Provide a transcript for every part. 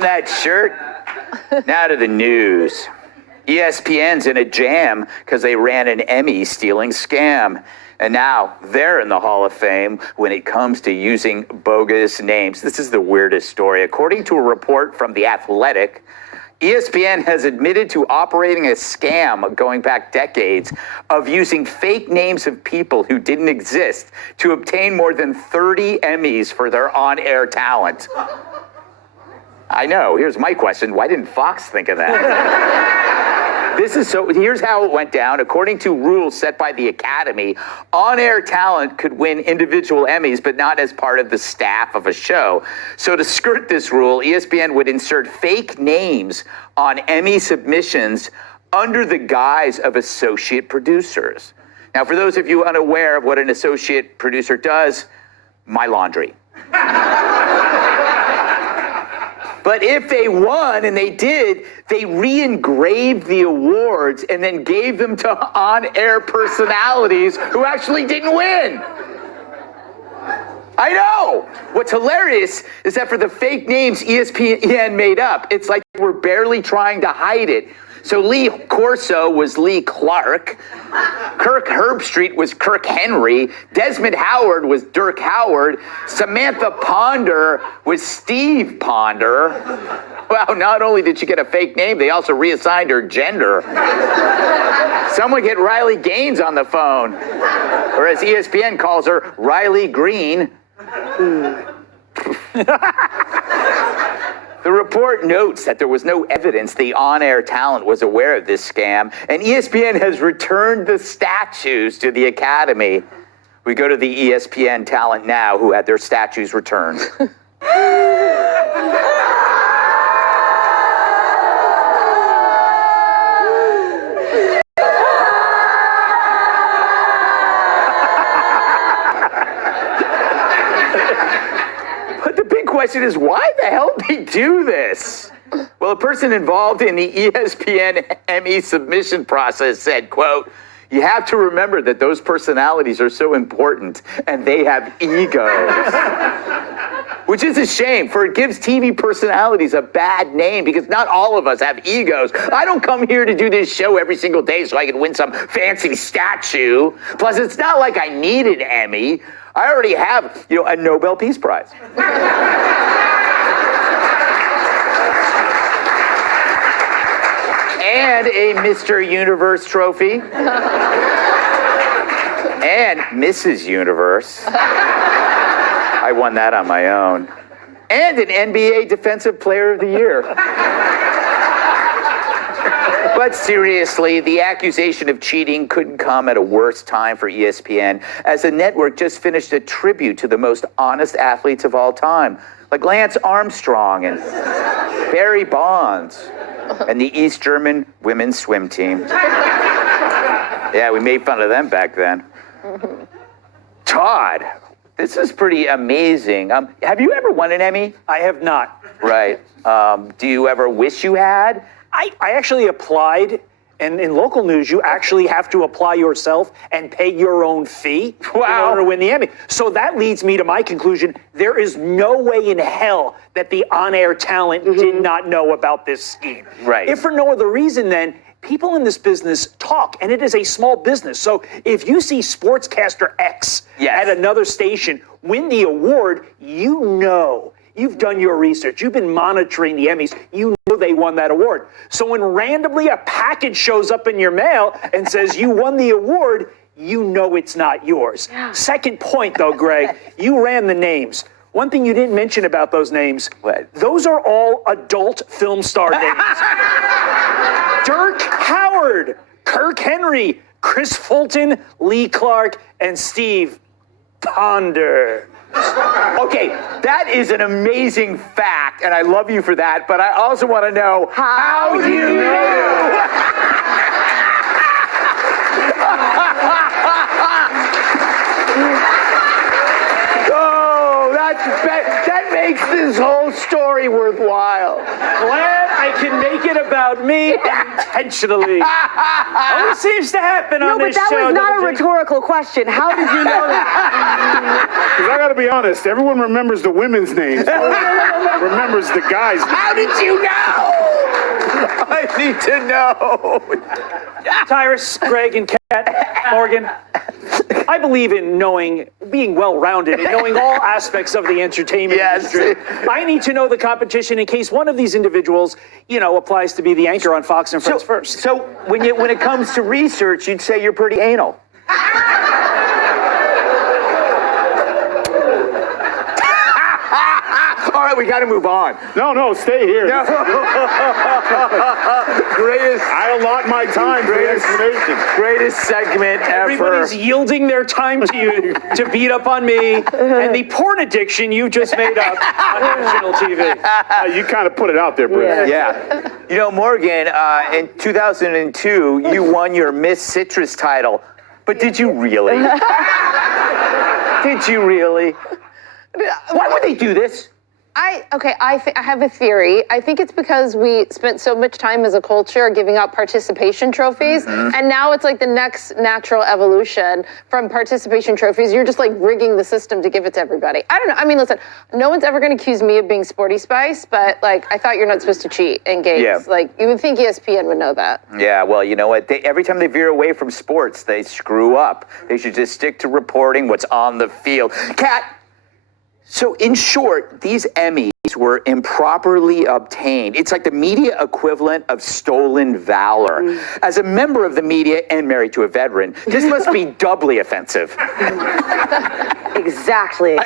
that shirt. Now to the news. ESPN's in a jam because they ran an Emmy-stealing scam. And now they're in the Hall of Fame when it comes to using bogus names. This is the weirdest story. According to a report from The Athletic, ESPN has admitted to operating a scam going back decades of using fake names of people who didn't exist to obtain more than 30 Emmys for their on-air talent. I know. Here's my question. Why didn't Fox think of that? Here's how it went down. According to rules set by the Academy, on-air talent could win individual Emmys, but not as part of the staff of a show. So to skirt this rule, ESPN would insert fake names on Emmy submissions under the guise of associate producers. Now, for those of you unaware of what an associate producer does, my laundry. But if they won, and they did, they re-engraved the awards and then gave them to on-air personalities who actually didn't win. I know. What's hilarious is that for the fake names ESPN made up, it's like we're barely trying to hide it. So Lee Corso was Lee Clark. Kirk Herbstreit was Kirk Henry. Desmond Howard was Dirk Howard. Samantha Ponder was Steve Ponder. Well, not only did she get a fake name, they also reassigned her gender. Someone get Riley Gaines on the phone. Or as ESPN calls her, Riley Green. The report notes that there was no evidence the on-air talent was aware of this scam, and ESPN has returned the statues to the Academy. We go to the ESPN talent now who had their statues returned. Question is, why the hell did they do this? Well, a person involved in the ESPN Emmy submission process said, quote, "You have to remember that those personalities are so important and they have egos." Which is a shame, for it gives TV personalities a bad name because not all of us have egos. I don't come here to do this show every single day so I can win some fancy statue. Plus, it's not like I need an Emmy. I already have, a Nobel Peace Prize. And a Mr. Universe trophy. And Mrs. Universe. I won that on my own. And an NBA Defensive Player of the Year. But seriously, the accusation of cheating couldn't come at a worse time for ESPN, as the network just finished a tribute to the most honest athletes of all time, like Lance Armstrong and Barry Bonds and the East German women's swim team. Yeah, we made fun of them back then. Todd, this is pretty amazing. Have you ever won an Emmy? I have not. Right. Do you ever wish you had? I actually applied, and in local news, you actually have to apply yourself and pay your own fee in order to win the Emmy. So that leads me to my conclusion. There is no way in hell that the on-air talent did not know about this scheme. Right. If for no other reason, then, people in this business talk, and it is a small business. So if you see sportscaster X at another station win the award, you know. You've done your research. You've been monitoring the Emmys. You know they won that award. So when randomly a package shows up in your mail and says you won the award, you know it's not yours. Second point, though, Greg, you ran the names. One thing you didn't mention about those names, those are all adult film star names. Dirk Howard, Kirk Henry, Chris Fulton, Lee Clark, and Steve Ponder. Okay, that is an amazing fact, and I love you for that, but I also want to know, how do you know? Oh, that makes this whole story worthwhile. Glad I I can make it about me unintentionally. Always seems to happen on this show. No, but that was not a rhetorical question. How did you know that? Because I got to be honest, everyone remembers the women's names. Remembers the guys. How did you know? I need to know. Tyrus, Greg, and Kat, Morgan, I believe in being well-rounded and knowing all aspects of the entertainment industry. I need to know the competition in case one of these individuals, applies to be the anchor on Fox and Friends First. So when it comes to research, you'd say you're pretty anal. All right, we got to move on. No, stay here. No. Greatest. I allot my time for the explanation. Greatest segment ever. Everybody's yielding their time to you to beat up on me and the porn addiction you just made up on national TV. You kind of put it out there, Brett. Yeah. Morgan, in 2002, you won your Miss Citrus title. But did you really? Did you really? Why would they do this? I have a theory. I think it's because we spent so much time as a culture giving out participation trophies, and now it's like the next natural evolution from participation trophies. You're just like rigging the system to give it to everybody. I don't know. I mean, listen, no one's ever going to accuse me of being Sporty Spice, but like, I thought you're not supposed to cheat in games. Yeah. Like, you would think ESPN would know that. Yeah, well, you know what? Every time they veer away from sports, they screw up. They should just stick to reporting what's on the field. Kat. So in short, these Emmys were improperly obtained. It's like the media equivalent of stolen valor. As a member of the media and married to a veteran, this must be doubly offensive. Exactly.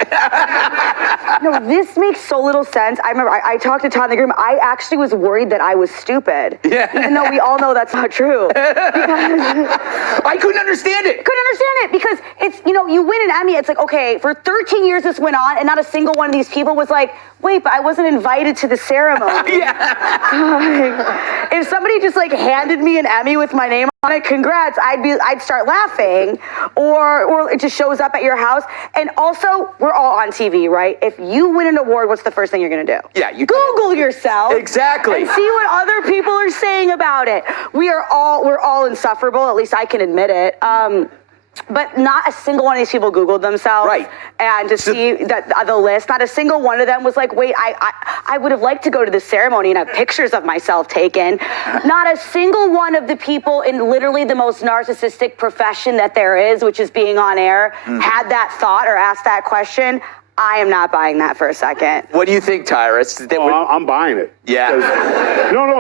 No, this makes so little sense. I remember I talked to Todd in the room. I actually was worried that I was stupid. Yeah. Even though we all know that's not true. I couldn't understand it. Couldn't understand it because it's, you win an Emmy. It's like, okay, for 13 years this went on and not a single one of these people was like, wait, but I wasn't invited to the ceremony. Yeah. If somebody just like handed me an Emmy with my name on it, congrats, I'd start laughing. Or it just shows up at your house. And also, we're all on TV, right? If you win an award, what's the first thing you're gonna do? Yeah, you Google yourself. Exactly. And see what other people are saying about it. We're all insufferable, at least I can admit it. But not a single one of these people Googled themselves. Right. And to see that the list, not a single one of them was like, wait, I would have liked to go to the ceremony and have pictures of myself taken. Not a single one of the people in literally the most narcissistic profession that there is, which is being on air, had that thought or asked that question. I am not buying that for a second. What do you think, Tyrus? I'm buying it. Yeah.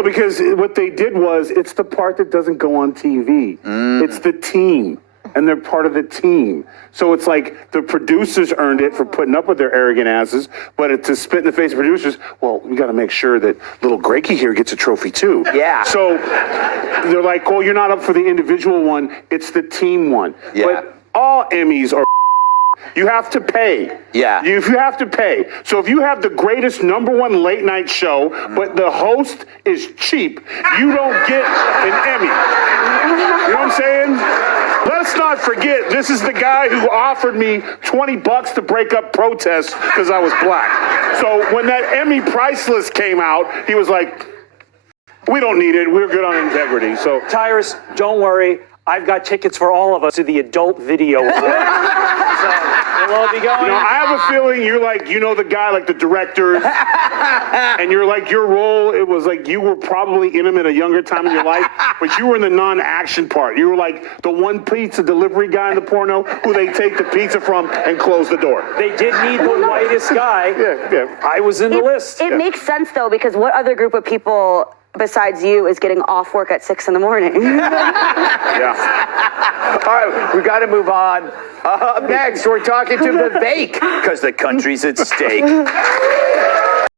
Because what they did was, it's the part that doesn't go on TV. It's the team. And they're part of the team. So it's like the producers earned it for putting up with their arrogant asses, but to spit in the face of producers, well, we got to make sure that little Grakey here gets a trophy too. Yeah. So they're like, well, you're not up for the individual one, it's the team one. Yeah. But all Emmys are you have to pay. Yeah. You have to pay. So if you have the greatest #1 late night show, but the host is cheap, you don't get an Emmy. You know what I'm saying? Let's not forget, this is the guy who offered me $20 to break up protests because I was black. So when that Emmy price list came out, he was like, we don't need it. We're good on integrity. So Tyrus, don't worry. I've got tickets for all of us to the adult video award. So we'll all be going. I have a feeling you're like, the guy, like the directors, and you're like, your role, it was like you were probably in them at a younger time in your life, but you were in the non-action part. You were like the one pizza delivery guy in the porno who they take the pizza from and close the door. They did need the whitest guy. Yeah. I was in the list. It makes sense, though, because what other group of people besides you is getting off work at 6 in the morning? Yeah. All right, we got to move on. Up next, we're talking to Vivek because the country's at stake.